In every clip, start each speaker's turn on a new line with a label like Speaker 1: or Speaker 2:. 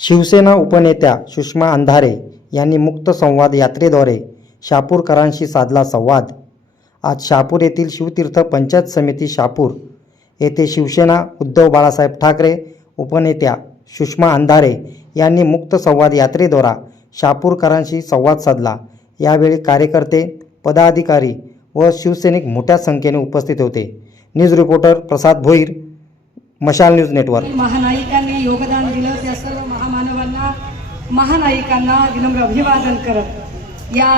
Speaker 1: शिवसेना उपनेत्या सुषमा अंधारे यांनी मुक्त संवाद यात्रेद्वारे शापूरकरांशी साधला संवाद. आज शापूर येथील शिवतीर्थ पंचायत समिती शापूर येथे शिवसेना उद्धव बाळासाहेब ठाकरे उपनेत्या सुषमा अंधारे यांनी मुक्त संवाद यात्रेद्वारा शापूरकरांशी संवाद साधला. यावेळी कार्यकर्ते पदाधिकारी व शिवसैनिक मोठ्या संख्येने उपस्थित होते. न्यूज रिपोर्टर प्रसाद भोईर मशाल न्यूज नेटवर्क.
Speaker 2: महानायिकांनी योगदान दिलं त्या सर्व महानायिकांना विनम्र अभिवादन करत या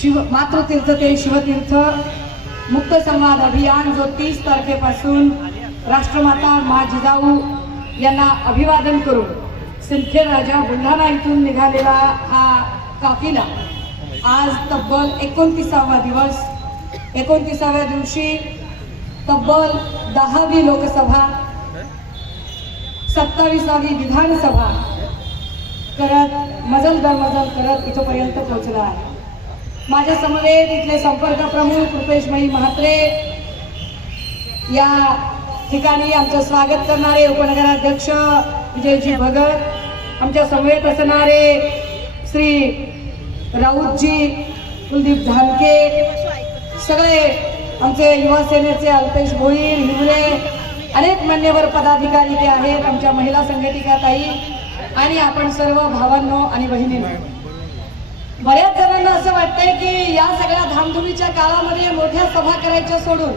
Speaker 2: शिव मातृतीर्थ ते शिवतीर्थ मुक्त संवाद अभियान जो तीस तारखेपासून राष्ट्रमाता मा जिजाऊ यांना अभिवादन करून सिंदखेड राजा बुलढाणा इथून निघालेला हा काफिला. आज तब्बल एकोणतीसावा दिवस. एकोणतीसाव्या दिवशी तब्बल दहावी लोकसभा सत्तावीसावी विधानसभा करत मजल दर मजल करत इथपर्यंत पोहोचला आहे. माझ्या समवेत इथले संपर्क प्रमुख रुपेशमयी म्हात्रे. या ठिकाणी आमचं स्वागत करणारे उपनगराध्यक्ष विजयजी भगत आमच्या समवेत असणारे श्री राऊतजी कुलदीप धानके सगळे आमचे युवा सेनेचे अल्पेश भोईर हिवरे अनेक मान्यवर पदाधिकारी जे आहेत आमच्या महिला संघटिका ताई आणि आपण सर्व भावांनो आणि बहिणींनो. बऱ्याच जणांना असं वाटतंय की या सगळ्या धामधुमीच्या काळामध्ये मोठ्या सभा करायच्या सोडून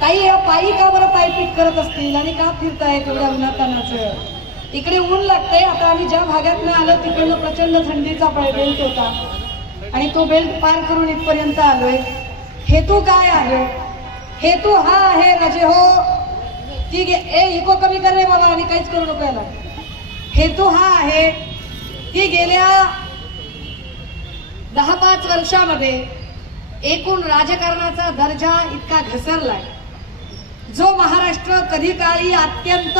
Speaker 2: काही या पायी का बरं पायपीट करत असतील आणि का फिरताय एवढ्या उन्हातानाचं? इकडे ऊन लागतंय आता आम्ही ज्या भागातनं आलो तिकडनं प्रचंड थंडीचा बेल्ट होता आणि तो बेल्ट पार करून इथपर्यंत आलोय. हेतू काय आहे? हेतू हा आहे राजे हो की गे- ए इको कमी कर रे बाबा आणि काहीच करू नको याला. हेतू हा आहे की गेल्या दहा पाच वर्षामध्ये एकूण राजकारणाचा दर्जा इतका घसरलाय. जो महाराष्ट्र कधी काळी अत्यंत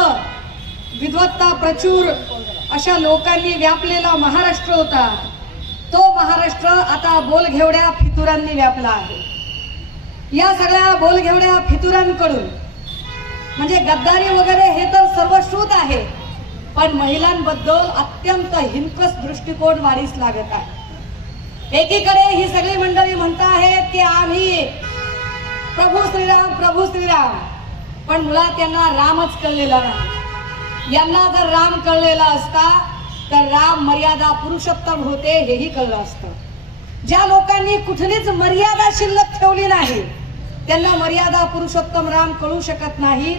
Speaker 2: विद्वत्ता प्रचूर अशा लोकांनी व्यापलेला महाराष्ट्र होता तो महाराष्ट्र आता बोलघेवड्या फितुरांनी व्यापला आहे. या सगळ्या बोलघेवड्या फितुरांकडून म्हणजे गद्दारी वगैरे हे तर सर्व श्रुत आहे. पण महिलांबद्दल अत्यंत हिंकस दृष्टिकोन वाढीस लागत आहे. एकीकडे ही सगळी मंडळी म्हणत आहेत की आम्ही प्रभू श्रीराम प्रभू श्रीराम. पण मुळात त्यांना रामच कळलेला नाही. यांना जर राम कळलेला असता तर राम मर्यादा पुरुषोत्तम होते हेही कळलं असतं. ज्या लोकांनी कुठलीच मर्यादा शिल्लक ठेवली नाही त्यांना मर्यादा पुरुषोत्तम राम कळू शकत नाही.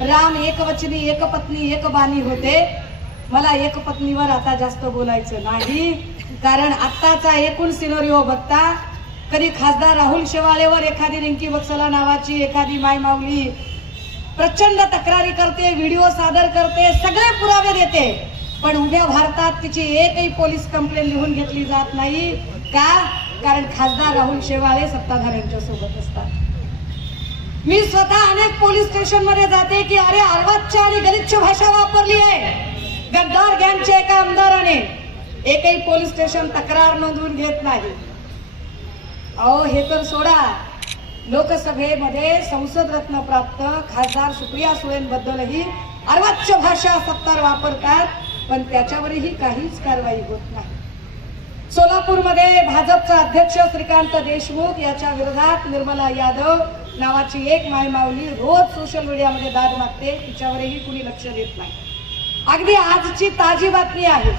Speaker 2: राम एकवचनी एकपत्नी एक बानी होते. मला एक पत्नीवर आता जास्त बोलायचं नाही. कारण आत्ताचा एकूण सिनोरिओ बघता कधी खासदार राहुल शेवाळेवर एखादी रिंकी बक्सला नावाची एखादी माय माऊली प्रचंड तक्रारी करते व्हिडिओ सादर करते सगळे पुरावे देते. पण उभ्या भारतात तिची एकही पोलीस कंप्लेंट लिहून घेतली जात नाही. का? कारण खासदार राहुल शेवाळे सत्ताधाऱ्यांच्या सोबत असतात. मी स्वतः अनेक पोलीस स्टेशनमध्ये जाते की अरे अर्वाच्य आणि गलिच्छ भाषा वापरली आहे. गद्दार गँगच्या एका आमदाराने एकही पोलीस स्टेशन तक्रार नोंदवून घेत नाही. अहो हे तर सोडा. लोकसभेमध्ये संसद रत्न प्राप्त खासदार सुप्रिया सुळेंबद्दलही अर्वाच्य भाषा सत्तार वापरतात पण त्याच्यावरही काहीच कारवाई होत नाही. सोलापूरमध्ये भाजपचा अध्यक्ष श्रीकांत देशमुख याच्या विरोधात निर्मला यादव नावाची एक मायमावली रोज सोशल मीडियामध्ये दाद मागते. तिच्यावरही कुणी लक्ष देत नाही. अगदी आजची ताजी बातमी आहे.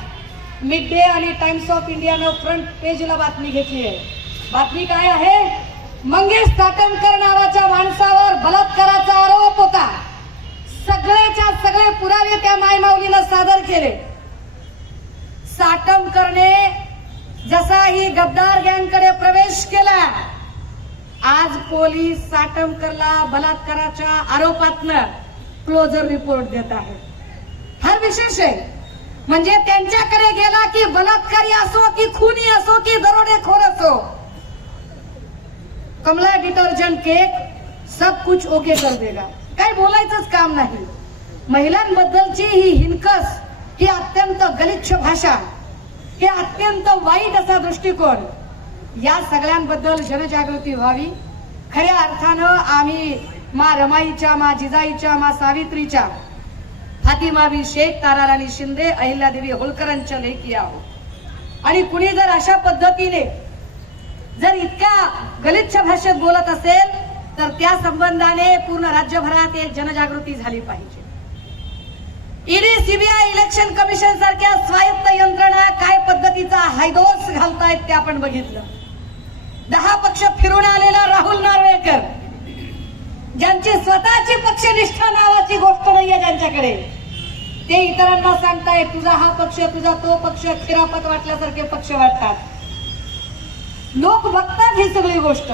Speaker 2: मिड डे आणि टाइम्स ऑफ इंडियानं फ्रंट पेजला बातमी घेतली आहे. बातमी काय आहे? मंगेश ताटणकर नावाच्या माणसावर बलात्काराचा आरोप होता. सगळेच्या सगळे पुरावे त्या मायमाऊलीनं सादर केले. साटमकरने जसा ही गद्दार गँगकडे प्रवेश केला आज पोलीस साटमकरला बलात्काराच्या आरोपातनं क्लोजर रिपोर्ट देत आहे. फार विशेष आहे. म्हणजे त्यांच्याकडे गेला की बलात्कारी असो की खुनी असो की दरोडेखोर असो कमला डिटर्जंट केक सब कुछ ओके कर देगा. काही बोलायचंच काम नाही. महिलांबद्दलची ही हिनकस ही अत्यंत गलिच्छ भाषा हे अत्यंत वाईट असा दृष्टिकोन या सगळ्यांबद्दल जनजागृती व्हावी. खऱ्या अर्थानं आम्ही मा रमाईच्या मा जिजाईच्या मा सावित्रीच्या फातिमाबी शेख ताराराणी शिंदे अहिल्यादेवी होळकरांच्या लेखी आहोत. आणि कुणी जर अशा पद्धतीने जर इतक्या गलिच्छ भाषेत बोलत असेल तर त्या संबंधाने पूर्ण राज्यभरात एक जनजागृती झाली पाहिजे. ईडी सीबीआय इलेक्शन कमिशन सारख्या स्वायत्त यंत्रणा काय पद्धतीचा हायदोस घालतायत ते आपण बघितलं. दहा पक्ष फिरून आलेला राहुल नार्वेकर ज्यांची स्वतःची पक्षनिष्ठा नावाची गोष्ट नाहीये ज्यांच्याकडे. ते इतरांना सांगताय तुझा हा पक्ष तुझा तो पक्ष खिरापत वाटल्यासारखे पक्ष वाटतात. लोक बघतात ही सगळी गोष्ट.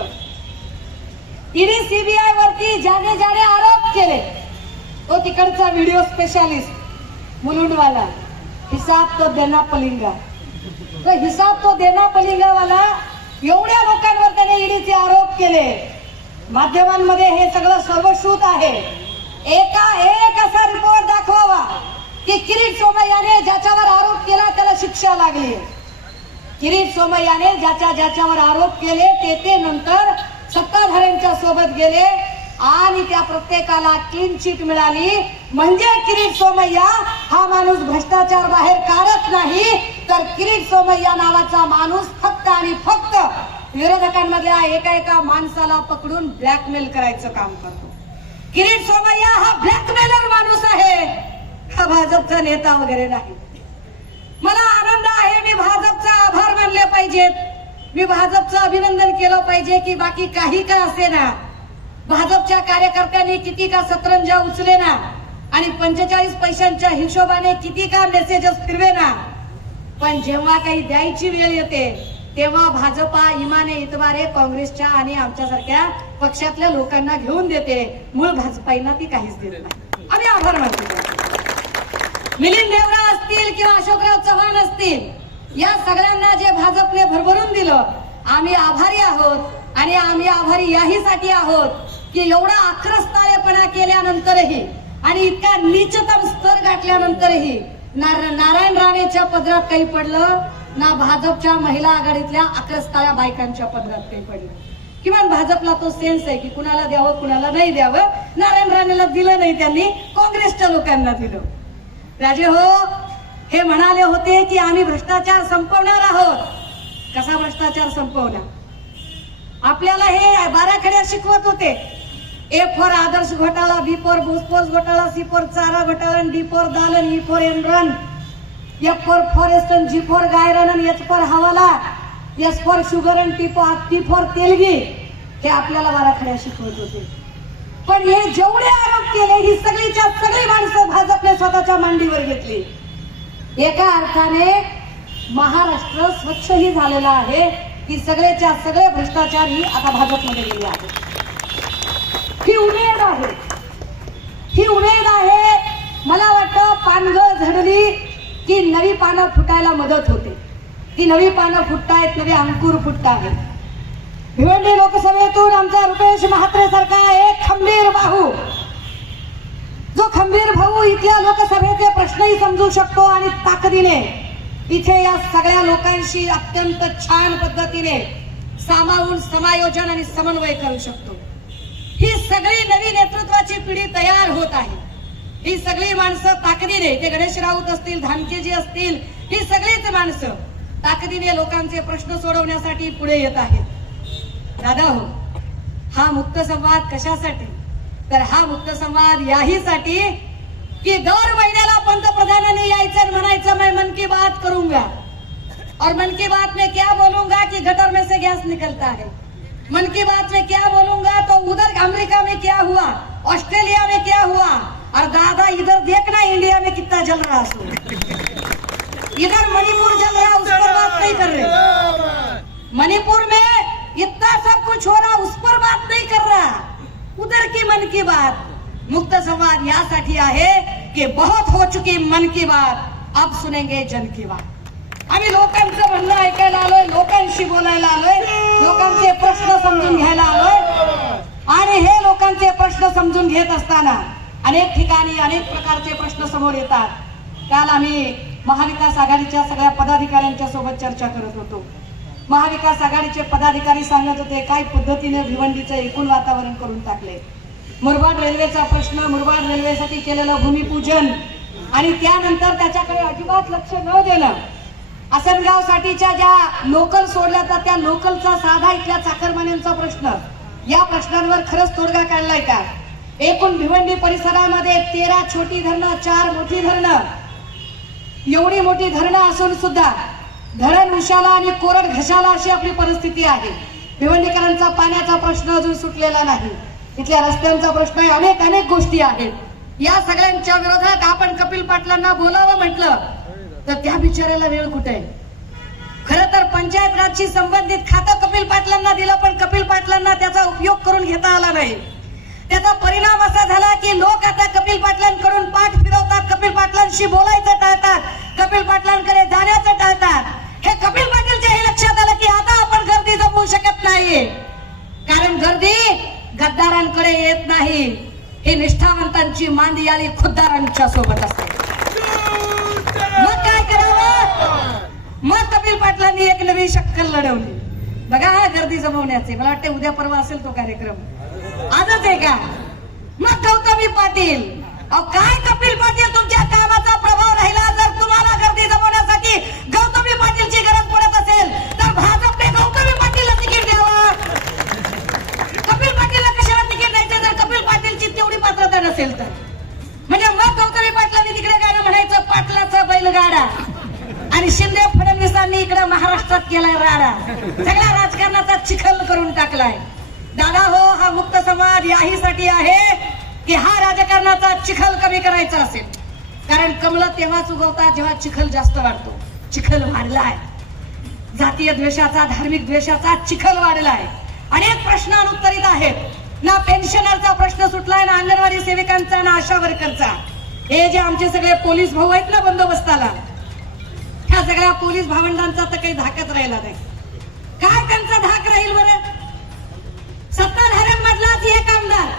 Speaker 2: ईडी सीबीआय वरती ज्याने ज्याने आरोप केले तो तिकडचा व्हिडिओ स्पेशालिस्ट मुलुंडवाला. हिसाब तो देना पलिंगा. तो हिसाब तो देना पलिंगावाला एवढ्या लोकांवर त्याने ईडीचे आरोप केले. माध्यमांमध्ये हे सगळं सर्वश्रुत आहे. एका एक असा रिपोर्ट दाखवावा की किरीट सोमय्याने ज्याच्यावर आरोप केला त्याला शिक्षा लागली. किरीट सोमय्याने ज्याच्या ज्याच्यावर आरोप केले ते ते नंतर सत्ताधाऱ्यांच्या सोबत गेले. आणि त्या प्रत्येकाला क्लीन चिट मिळाली. म्हणजे किरीट सोमय्या हा माणूस भ्रष्टाचार बाहेर काढत नाही तर किरीट सोमय्या नावाचा माणूस फक्त आणि फक्त विरोधकांमधल्या एका एका माणसाला पकडून ब्लॅकमेल करायचं काम करतो. किरीट सोमय्या हा ब्लॅकमेलर माणूस आहे. हा भाजपचा नेता वगैरे नाही. मला आनंद आहे मी भाजपचा आभार मानले पाहिजेत. मी भाजपचं अभिनंदन केलं पाहिजे की बाकी काही का असे ना भाजपच्या कार्यकर्त्यांनी किती का सतरंजा उचले ना आणि पंचेचाळीस पैशांच्या हिशोबाने किती का मेसेजेस फिरवे ना पण जेव्हा काही द्यायची वेळ येते तेव्हा भाजपा इमाने इतवारे काँग्रेसच्या आणि आमच्यासारख्या पक्षातल्या लोकांना घेऊन देते. मूळ भाजपाईना ती काहीच देत नाही. आम्ही आभार मानतो. मिलिंद देवरा असतील किंवा अशोकराव चव्हाण असतील या सगळ्यांना जे भाजपने भरभरून दिलं आम्ही आभारी आहोत आणि आम्ही आभारी याहीसाठी आहोत. की एवढा आक्रस्ताळेपणा केल्यानंतरही आणि इतका नीचतम स्तर गाठल्यानंतरही नार- नारायण राणेच्या पदरात काही पडलं ना भाजपच्या महिला आघाडीतल्या आक्रस्ताळ्या बायकांच्या पदरात काही पडलं. किमान भाजपला तो सेन्स आहे की कुणाला द्यावं कुणाला नाही द्यावं. नारायण राणेला दिलं नाही त्यांनी काँग्रेसच्या लोकांना दिलं. राजे हो हे म्हणाले होते की आम्ही भ्रष्टाचार संपवणार आहोत. कसा भ्रष्टाचार संपवणार? आपल्याला हे बाराखड्या शिकवत होते. ए फॉर आदर्श घोटाळा बी फॉर भूसफोस घोटाळा सी फॉर चारा घोटाळा डी फॉर दालन E for Enron F for forest G for गायरन आणि H for hawala S for sugar and T for T for Telgi हे आपल्याला वाराखड्या शिकवत होते. पण हे जेवढे आरोप केले ही सगळीच्या सगळी माणसं भाजपने स्वतःच्या मांडीवर घेतली. एका अर्थाने महाराष्ट्र स्वच्छही झालेला आहे. की सगळेच्या सगळे भ्रष्टाचार ही आता भाजपमध्ये गेले आहेत. आहे. ही उमेद आहे मला वाटतं पानगळ झडली की नवी पानं फुटायला मदत होते. ती नवी पानं फुटतायत नवी अंकुर फुटतायत. भिवंडी लोकसभेतून आमचा रुपेश म्हात्रे सारखा एक खंबीर भाऊ. जो खंबीर भाऊ इथल्या लोकसभेचे प्रश्नही समजू शकतो आणि ताकदीने इथे या सगळ्या लोकांशी अत्यंत छान पद्धतीने सामावून समायोजन आणि समन्वय करू शकतो. सगळी नवी नेतृत्वाची पिढी तयार होत आहे. ही सगळी माणसं ताकदीने ते गणेश राऊत असतील धानकेजी असतील ही सगळीच माणसं ताकदीने लोकांचे प्रश्न सोडवण्यासाठी पुढे येत आहेत. दादा हो हा मुक्त संवाद कशासाठी? तर हा मुक्त संवाद याहीसाठी की दर महिन्याला पंतप्रधानांनी यायचं म्हणायचं मैं मन की बात करूंगा. और मन की बात में क्या बोलूंगा कि गटर में से गॅस निकलता है? मन की बात में क्या बोलूँगा तो उधर अमेरिका में क्या हुआ? ऑस्ट्रेलिया में क्या हुआ? और दादा इधर देखना इंडिया में कितना जल रहा सो इधर मणिपुर जल रहा उस पर बात नहीं कर रहे। मणिपुर में इतना सब कुछ हो रहा, उस पर बात नहीं कर रहा। उधर की मन की बात। मुक्त संवाद यासाठी आहे की बहुत हो चुकी मन की बात। अब सुनेंगे जन की बात। आम्ही लोकांचं म्हणणं ऐकायला आलोय लोकांशी बोलायला आलोय लोकांचे प्रश्न समजून घ्यायला आलोय. आणि हे लोकांचे प्रश्न समजून घेत असताना अनेक ठिकाणी अनेक प्रकारचे प्रश्न समोर येतात. काल आम्ही महाविकास आघाडीच्या सगळ्या पदाधिकाऱ्यांच्या सोबत चर्चा करत होतो. महाविकास आघाडीचे पदाधिकारी सांगत होते काय पद्धतीने भिवंडीचं एकूण वातावरण करून टाकले? मुरबाड रेल्वेचा प्रश्न मुरबाड रेल्वेसाठी केलेलं भूमिपूजन आणि त्यानंतर त्याच्याकडे अजिबात लक्ष न देणं आसनगाव साठीच्या ज्या लोकल सोडल्या तर त्या लोकलचा साधा इथल्या चाकरमान्यांचा प्रश्न. या प्रश्नांवर खरंच तोडगा काढलाय का? एकूण भिवंडी परिसरामध्ये तेरा छोटी धरणं चार मोठी धरणं. एवढी मोठी धरणं असून सुद्धा धरण उशाला आणि कोरड घशाला अशी आपली परिस्थिती आहे. भिवंडीकरांचा पाण्याचा प्रश्न अजून सुटलेला नाही. इथल्या रस्त्यांचा प्रश्न आहे. अनेक अनेक गोष्टी आहेत. या सगळ्यांच्या विरोधात आपण कपिल पाटलांना बोलावं म्हटलं. तर त्या बिचाऱ्याला वेळ कुठे आहे? खर तर पंचायत राजशी संबंधित खातं कपिल पाटलांना दिलं पण कपिल पाटलांना त्याचा उपयोग करून घेता आला नाही. त्याचा परिणाम असा झाला की लोक आता कपिल पाटलांकडून पाठ फिरवतात कपिल पाटलांशी बोलायचं टाळतात कपिल पाटलांकडे जाण्याचं टाळतात. हे कपिल पाटीलच्या हे लक्षात आलं की आता आपण गर्दी जमवू शकत नाही. कारण गर्दी गद्दारांकडे येत नाही. ही निष्ठावंतांची मांदियाळी खुद्दारांच्या सोबत असते. मग कपिल पाटलांनी एक नवी शक्कल लढवली. बघा हा गर्दी जमवण्याचे. मला वाटते उद्या परवा असेल तो कार्यक्रम. आजच आहे का? मग गौतमी पाटील. अहो काय कपिल पाटील तुमच्या कामाचा प्रभाव राहिला जर तुम्हाला गर्दी जमवण्यासाठी गौतमी पाटीलची गरज पडत असेल तर भाजपने गौतमी पाटीलला तिकीट द्यावं. कपिल पाटीलला कशाला तिकीट द्यायचं? जर कपिल पाटीलची तेवढी पात्रता नसेल तर. म्हणजे मग गौतमी पाटलांनी तिकडे गाणं म्हणायचं पाटलाचा बैलगाडा. आणि शिंदे फडणवीसांनी इकडे महाराष्ट्रात केलाय राडा. सगळ्या राजकारणाचा चिखल करून टाकलाय. दादा हो हा मुक्त समाज याहीसाठी आहे की हा राजकारणाचा चिखल कमी करायचा असेल. कारण कमल तेव्हाच उगवतात जेव्हा चिखल जास्त वाढतो. चिखल वाढलाय. जातीय द्वेषाचा धार्मिक द्वेषाचा चिखल वाढलाय. अनेक प्रश्न अनुत्तरित आहेत. ना पेन्शनरचा प्रश्न सुटलाय ना अंगणवाडी सेविकांचा ना आशा वर्करचा हे जे आमचे सगळे पोलीस भाऊ आहेत ना बंदोबस्ताला ह्या सगळ्या पोलीस भावंडांचा तर काही धाकच राहिला नाही. काय त्यांचा धाक राहील बरं? सत्ताधाऱ्यांमधलाच एक आमदार.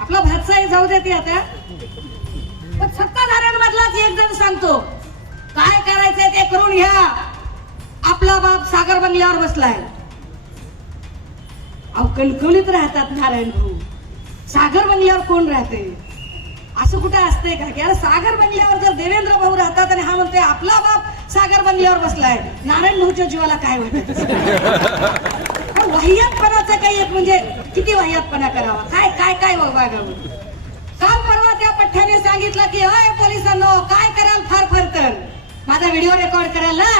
Speaker 2: आपला भातसाही जाऊ देते आता. पण सत्ताधाऱ्यांमधलाच एक जण सांगतो. काय करायचंय ते करून घ्या. आपला बाप सागर बंगल्यावर बसलाय. अहो कणकवलीत राहतात नारायण भाऊ. सागर बंगल्यावर कोण राहते? असं कुठं असतंय का? की अरे सागर बंगल्यावर जर देवेंद्र भाऊ राहतात आणि हा म्हणतोय आपला बाप सागर बंगल्यावर बसलाय. नारायण भाऊच्या जीवाला काय वाटत वाह्यातपणाचा काही एक म्हणजे किती वाह्यातपणा करावा? काय काय काय वागावं? काल परवा त्या पठ्ठ्याने सांगितलं की अय पोलिसांनो काय कराल फार फार तर? माझा व्हिडिओ रेकॉर्ड कराल ना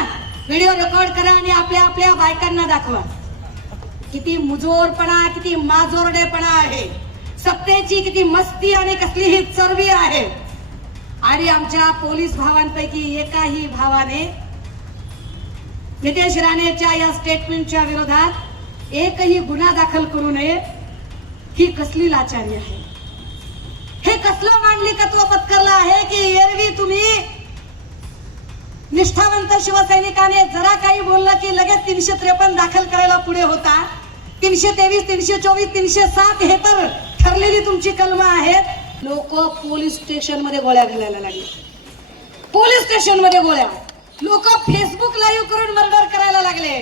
Speaker 2: व्हिडिओ रेकॉर्ड करा आणि आपल्या आपल्या बायकांना दाखवा. किती मुजोरपणा किती माजोरडेपणा आहे. सत्तेची किती मस्ती आणि कसली ही चरबी आहे. आणि आमच्या पोलीस भावांपैकी एकाही भावाने नितेश राणेच्या या स्टेटमेंटच्या विरोधात एकही गुन्हा दाखल करू नये ही कसली लाचारी आहे? हे कसलं मांडलिकत्व पत्करलं आहे की एरवी तुम्ही? निष्ठावंत शिवसैनिकाने जरा काही बोललं की लगेच तीनशे त्रेपन्न दाखल करायला पुढे होता. तीनशे तेवीस तीनशे चोवीस तीनशे सात हे तर ठरलेली तुमची कलम आहेत. लोक पोलीस स्टेशनमध्ये गोळ्या घालायला लागले. पोलीस स्टेशनमध्ये गोळ्या. लोक फेसबुक लाईव्ह करून मर्डर करायला लागले.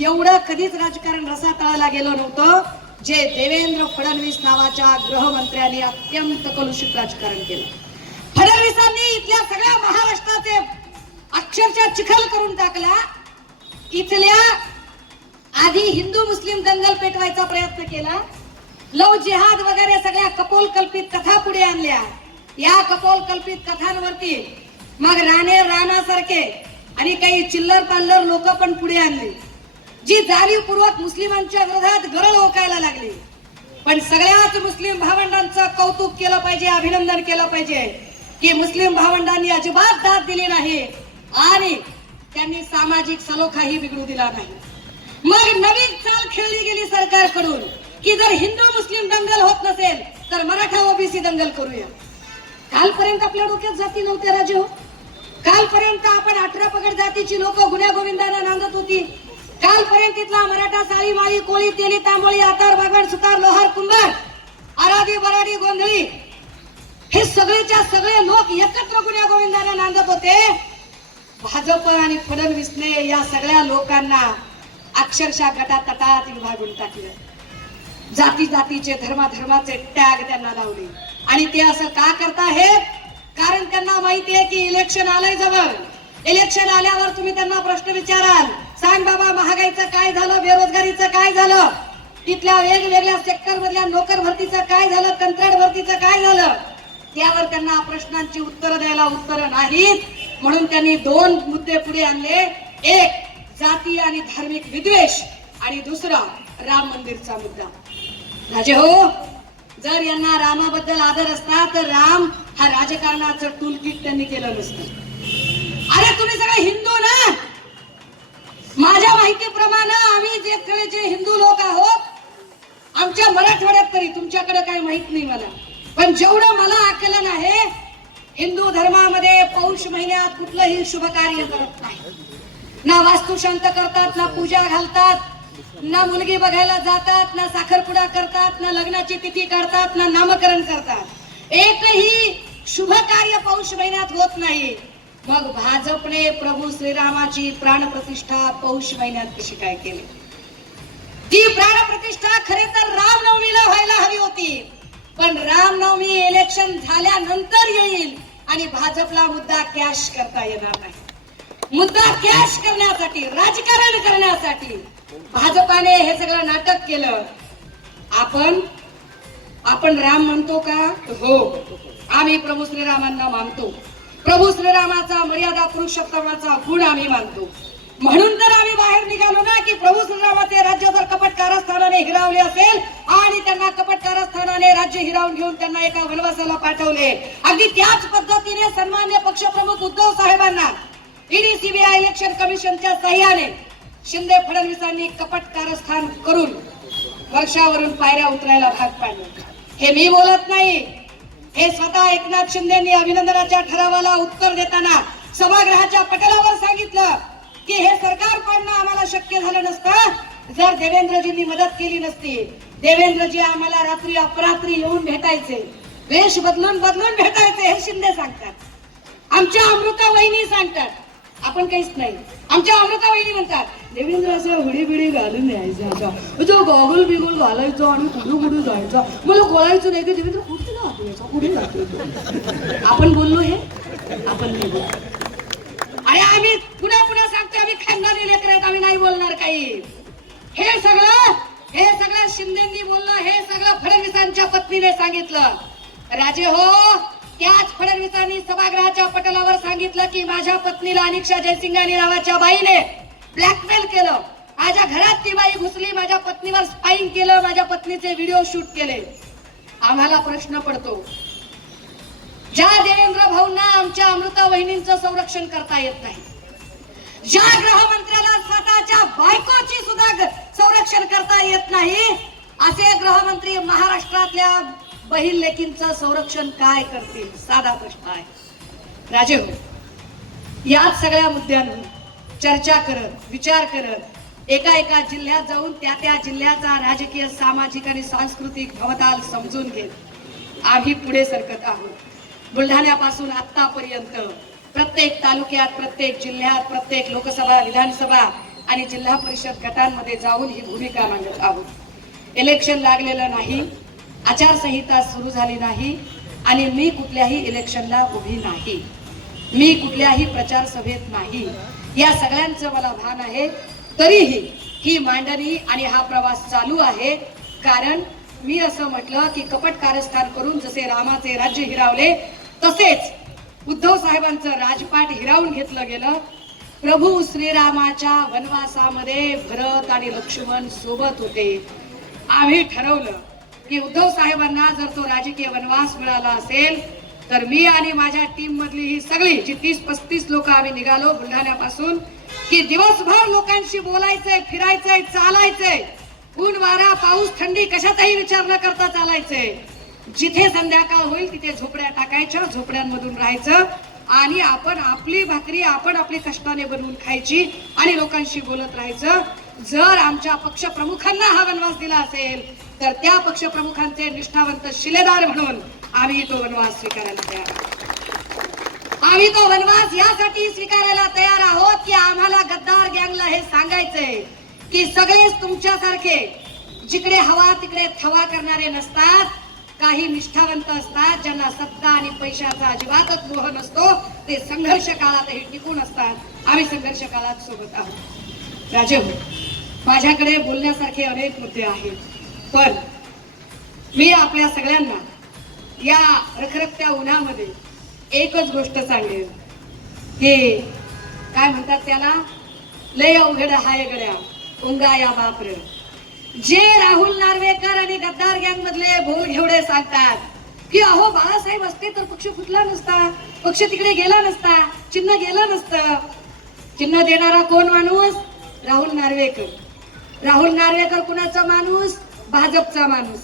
Speaker 2: एवढं कधीच राजकारण रसातळाला गेलं नव्हतं जे देवेंद्र फडणवीस नावाच्या गृहमंत्र्यांनी अत्यंत कलुषित राजकारण केलं. फडणवीसांनी इथल्या सगळ्या महाराष्ट्राचे अक्षरशः चिखल करून टाकला. इथल्या आधी हिंदू मुस्लिम दंगल पेटवायचा प्रयत्न केला. लव जिहाद वगैरे सगळ्या कपोल कल्पित कथा पुढे आणल्या. या कपोल कल्पित कथांवरती मग राणे राणासारखे आणि काही चिल्लर पाल्लर लोक पण पुढे आणली. जी जाणीवपूर्वक मुस्लिमांच्या विरोधात गरळ ओकायला लागली. पण सगळ्याच मुस्लिम भावंडांचं कौतुक केलं पाहिजे अभिनंदन केलं पाहिजे की मुस्लिम भावंडांनी अजिबात दाद दिली नाही आणि त्यांनी सामाजिक सलोखाही बिघडू दिला नाही. मग नवीन चाल खेळली गेली सरकारकडून. की जर हिंदू मुस्लिम दंगल होत नसेल तर मराठा ओबीसी दंगल करूया. कालपर्यंत आपल्या डोक्यात जाती नव्हत्या राजे. हो कालपर्यंत आपण अठरा पगड जातीची लोक गुन्ह्या गोविंदाला नांदत होती. कालपर्यंत इथला मराठा साळी माळी कोळी तेली तांबोळी आतार बागड सुतार लोहार कुंभार आराधी बराडी गोंधळी हे सगळेच्या सगळे लोक एकत्र गुन्ह्या गोविंदाला नांदत होते. भाजप आणि फडणवीसने या सगळ्या लोकांना अक्षरशः गटातटात विभागून टाकलं. जाती जातीचे धर्माधर्माचे टॅग त्यांना लावले. आणि ते असं का करताहेत कारण त्यांना माहिती आहे की इलेक्शन आलंय जवळ. इलेक्शन आल्यावर तुम्ही त्यांना प्रश्न विचाराल. सांग बाबा महागाईचं काय झालं? बेरोजगारीचं काय झालं? तिथल्या वेगवेगळ्या सेक्टर मधल्या नोकर भरतीचं काय झालं? कंत्राट भरतीचं काय झालं? त्यावर त्यांना प्रश्नांची उत्तरं द्यायला उत्तरं नाहीत. म्हणून त्यांनी दोन मुद्दे पुढे आणले. एक जाती आणि धार्मिक विद्वेष. आणि दुसरा राम मंदिरचा मुद्दा. राजे हो जर यांना रामाबद्दल आदर असता तर राम हा राजकारणाचं टूलकिट त्यांनी केलं नसतं. अरे तुम्ही सगळे हिंदू ना? माझ्या माहितीप्रमाणे आम्ही जे सगळे जे हिंदू लोक आहोत आमच्या मराठवाड्यात तरी तुमच्याकडे काही माहीत नाही मला. पण जेवढं मला आकलन आहे हिंदू धर्मामध्ये पौष महिन्यात कुठलंही शुभ कार्य करत नाही. ना वास्तुशांत करतात ना पूजा घालतात ना मुलगी बघायला जातात ना साखरपुडा करतात ना लग्नाची तिथी काढतात ना नामकरण करतात. एकही शुभ कार्य पौष महिन्यात होत नाही. मग भाजपने प्रभू श्रीरामाची प्राण प्रतिष्ठा पौष महिन्यात कशी काय केली? ती प्राण प्रतिष्ठा खरे तर रामनवमीला व्हायला हवी होती. पण रामनवमी इलेक्शन झाल्यानंतर येईल आणि भाजपला मुद्दा कॅश करता येणार नाही. मुद्दा कॅश करण्यासाठी राजकारण करण्यासाठी भाजपाने हे सगळं नाटक केलं. आपण आपण राम म्हणतो का? हो. आम्ही प्रभू श्रीरामांना मानतो. प्रभू श्रीरामाचा मर्यादा पुरुषोत्तमाचा गुण आम्ही मानतो. म्हणून तर आम्ही बाहेर निघालो ना की प्रभू श्रीरामाचे राज्य जर कपट कारस्थानाने हिरावले असेल आणि त्यांना कपट कारस्थानाने राज्य हिरावून घेऊन त्यांना एका वनवासाला पाठवले अगदी त्याच पद्धतीने सन्मान्य पक्षप्रमुख उद्धव साहेबांना ईडी सीबीआय इलेक्शन कमिशनच्या सह्याने शिंदे फडणवीसांनी कपट कारस्थान करून वर्षावरून पायऱ्या उतरायला भाग पाडले. हे मी बोलत नाही. हे स्वतः एकनाथ शिंदेनी अभिनंदनाच्या ठरावाला उत्तर देताना सभागृहाच्या पटलावर सांगितलं की हे सरकार पाडणं आम्हाला शक्य झालं नसतं. जर देवेंद्रजींनी मदत केली नसती देवेंद्रजी आम्हाला रात्री अपरात्री येऊन भेटायचे. वेश बदलून बदलून भेटायचे हे शिंदे सांगतात. आमच्या अमृता वहिनी सांगतात. आपण काहीच नाही. आमच्या अमृता वहिनी म्हणतात देवेंद्र असं हुडी बिडी घालून यायचं असा. जो गॉगल बिगुल घालायचो आणि कुठं कुठं जायचं. मला कळायचं नाही की देवेंद्र कुठे जातो याचा कुठे जातो आपण बोललो हे? आपण नाही बोललो. आणि आम्ही पुन्हा पुन्हा सांगतो आम्ही खानदानी लेकर आहेत आम्ही नाही बोलणार काही. हे सगळं हे सगळं शिंदेनी बोललं हे सगळं फडणवीसांच्या पत्नीने सांगितलं. राजे हो त्याच फडणवीसांनी सभागृहाच्या पटलावर सांगितलं की माझ्या पत्नीला अनिक्षा जयसिंगानी नावाच्या बाईने ब्लॅकमेल केलं. माझ्या घरात ती बाई घुसली माझ्या पत्नीवर स्पाईंग केलं माझ्या पत्नीचे व्हिडिओ शूट केले. आम्हाला प्रश्न पडतो ज्या देवेंद्र भाऊंना आमच्या अमृता वहिनींचं संरक्षण करता येत नाही ज्या गृहमंत्र्याला स्वतःच्या बायकोची सुद्धा संरक्षण करता येत नाही असे गृहमंत्री महाराष्ट्रातल्या बहीण लेकींचं संरक्षण काय करतील? साधा प्रश्न आहे. राजे हो याच सगळ्या मुद्द्यांवर चर्चा करत विचार करत एका एका जिल्ह्यात जाऊन त्या त्या जिल्ह्याचा राजकीय सामाजिक आणि सांस्कृतिक भवताल समजून घेत आम्ही पुढे सरकत आहोत. बुलढाण्यापासून आत्तापर्यंत प्रत्येक तालुक्यात प्रत्येक जिल्ह्यात प्रत्येक लोकसभा विधानसभा आणि जिल्हा परिषद गटांमध्ये जाऊन ही भूमिका मांडत आहोत. इलेक्शन लागलेलं नाही. आचारसंहिता सुरू झाली नाही आणि मी कुठल्याही इलेक्शनला उभी नाही. मी कुठल्याही प्रचार सभेत नाही. या सगळ्यांचं मला भान आहे. तरीही ही मांडणी आणि हा प्रवास चालू आहे. कारण मी असं म्हटलं की कपट कारस्थान करून जसे रामाचे राज्य हिरावले तसेच उद्धव साहेबांचं राजपाट हिरावून घेतलं गेलं. प्रभू श्रीरामाच्या वनवासामध्ये भरत आणि लक्ष्मण सोबत होते. आम्ही ठरवलं की उद्धव साहेबांना जर तो राजकीय वनवास मिळाला असेल तर मी आणि माझ्या टीम मधली ही सगळी जी तीस पस्तीस लोक आम्ही निघालो बुलढाण्यापासून की दिवसभर लोकांशी बोलायचंय फिरायचंय चालायचंय. ऊन वारा पाऊस थंडी कशाचाही विचार न करता चालायचंय. जिथे संध्याकाळ होईल तिथे झोपड्या टाकायच्या झोपड्यांमधून राहायचं. आणि आपण आपली भाकरी आपण आपली कष्टाने बनवून खायची आणि लोकांशी बोलत राहायचं. जर आमच्या पक्ष प्रमुखांना हा वनवास दिला असेल तर त्या पक्ष प्रमुखांचे निष्ठावंत शिलेदार म्हणून आम्ही तो वनवास स्वीकारायला तयार आहोत. आम्ही तो वनवास यासाठी स्वीकारायला तयार आहोत की आम्हाला गद्दार गँगला हे सांगायचंय की सगळेच तुमच्यासारखे जिकडे हवा तिकडे थवा करणारे नसतात काही निष्ठावंत असतात ज्यांना सत्ता आणि पैशाचा अजिबातच मोह नसतो ते संघर्ष काळातही टिकून असतात आम्ही संघर्ष काळात सोबत आहोत राजे माझ्याकडे बोलण्यासारखे अनेक मुद्दे आहेत. पण मी आपल्या सगळ्यांना या रखरखत्या उन्हामध्ये एकच गोष्ट सांगेन की काय म्हणतात त्याला? लय अवघड हाय गड्या उंगा या बापर. जे राहुल नार्वेकर आणि गद्दार गँग मधले भोर घेवडे सांगतात की अहो बाळासाहेब असते तर पक्ष फुटला नसता पक्ष तिकडे गेला नसता चिन्ह गेलं नसतं. चिन्ह देणारा कोण माणूस? राहुल नार्वेकर. राहुल नार्वेकर कुणाचा माणूस? भाजपचा माणूस.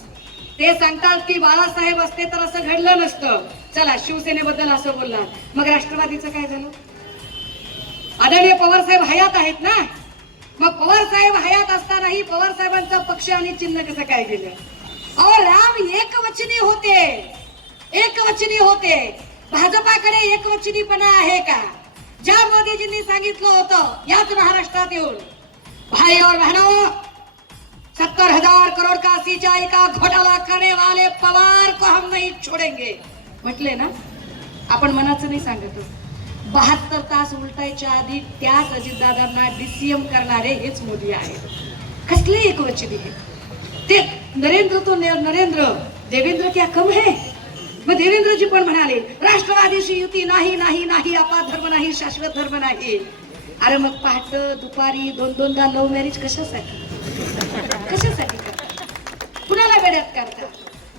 Speaker 2: ते सांगतात की बाळासाहेब असते तर असं घडलं नसतं. चला शिवसेनेबद्दल असं बोलला मग राष्ट्रवादीचं काय झालं? आदरणीय पवार साहेब हयात आहेत ना? मग पवार साहेब हयात असतानाही पवार साहेबांचा पक्ष आणि चिन्ह कसं काय गेलं? अहो राम एकवचनी होते. एकवचनी होते. भाजपाकडे एकवचनीपणा आहे का? ज्या मोदीजींनी सांगितलं होतं याच महाराष्ट्रात येऊन. भाई और बहनों सत्तर हजार करोड़ का सिंचाई का घोटाला करने वाले पवार को हम नहीं छोड़ेंगे। म्हटले ना? आपण मनाचं नाही सांगत हो. बहात्तर तास उलटायच्या आधी त्याच अजितदादांना डीसीएम करणारे हेच मोदी आहेत. कसले एक वचनी हे? ते नरेंद्र तो नरेंद्र देवेंद्र क्या कम है? मग देवेंद्रजी पण म्हणाले राष्ट्रवादीशी युती नाही नाही नाही आपा धर्म नाही शाश्वत धर्म नाही. अरे मग पहाट दुपारी दोन दोनदा लव्ह मॅरेज कशासाठी? कशासाठी कुणाला वेड्यात करता?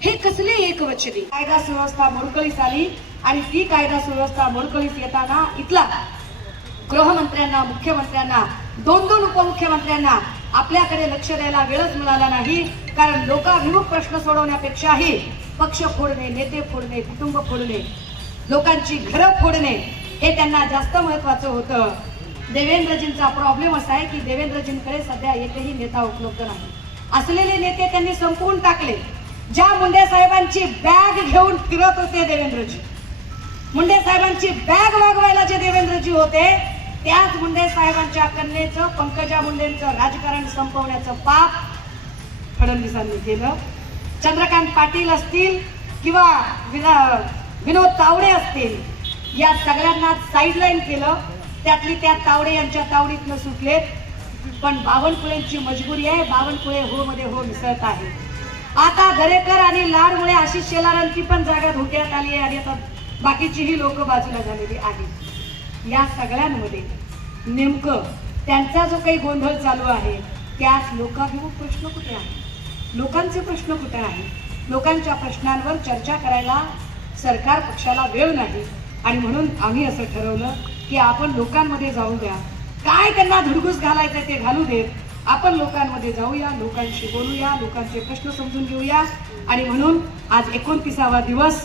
Speaker 2: हे कसले एक वचनी कायदा सुव्यवस्था मोडकळीस आली आणि ती कायदा सुव्यवस्था मोडकळीस येताना इथला गृहमंत्र्यांना मुख्यमंत्र्यांना दोन दोन उपमुख्यमंत्र्यांना आपल्याकडे लक्ष द्यायला वेळच मिळाला नाही. कारण लोकाभिमुख प्रश्न सोडवण्यापेक्षाही पक्ष फोडणे नेते फोडणे कुटुंब फोडणे लोकांची घरं फोडणे हे त्यांना जास्त महत्वाचं होतं. देवेंद्रजींचा प्रॉब्लेम असा आहे की देवेंद्रजींकडे सध्या एकही नेता उपलब्ध नाही. असलेले नेते त्यांनी संपवून टाकले. ज्या मुंडे साहेबांची बॅग घेऊन फिरत होते देवेंद्रजी मुंडे साहेबांची बॅग वागवायला जे देवेंद्रजी होते त्याच मुंडे साहेबांच्या कन्येचं पंकजा मुंडेंचं राजकारण संपवण्याचं पाप फडणवीसांनी केलं. चंद्रकांत पाटील असतील किंवा विना- विनोद तावडे असतील या सगळ्यांना साईडलाईन केलं. त्यातली त्या तावडे यांच्या तावडीतनं सुटलेत. पण बावनकुळेंची मजबुरी आहे. बावनकुळे हो मध्ये हो मिसळत आहे. आता दरेकर आणि लाडमुळे आशिष शेलारांची पण जागा धोक्यात आली आहे. आणि आता बाकीचीही लोक बाजूला झालेली आहेत. या सगळ्यांमध्ये नेमकं त्यांचा जो काही गोंधळ चालू आहे त्यात लोकाभिमुख प्रश्न कुठे आहे? लोकांचे प्रश्न कुठे आहेत? लोकांच्या प्रश्नांवर चर्चा करायला सरकार पक्षाला वेळ नाही. आणि म्हणून आम्ही असं ठरवलं की आपण लोकांमध्ये जाऊ द्या काय त्यांना धुडगूस घालायचं ते घालू देत. आपण लोकांमध्ये जाऊया लोकांशी बोलूया लोकांचे प्रश्न समजून घेऊया. आणि म्हणून आज एकोणतीसावा दिवस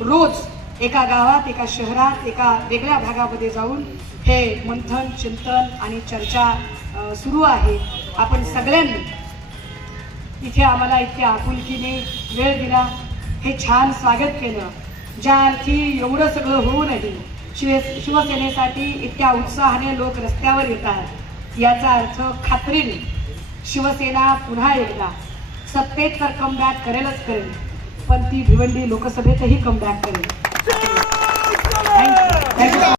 Speaker 2: रोज एका गावात एका शहरात एका वेगळ्या भागामध्ये जाऊन हे मंथन चिंतन आणि चर्चा सुरू आहे. आपण सगळ्यांनी इथे आम्हाला इतक्या आपुलकीने वेळ दिला. हे छान स्वागत केलं. ज्या अर्थी एवढं सगळं होऊनही शिव शिवसेनेसाठी इतक्या उत्साहाने लोक रस्त्यावर येतात. याचा अर्थ खात्रीने शिवसेना पुन्हा एकदा सत्तेत तर कमबॅक करेलच करेल पण ती भिवंडी लोकसभेतही कमबॅक करेल.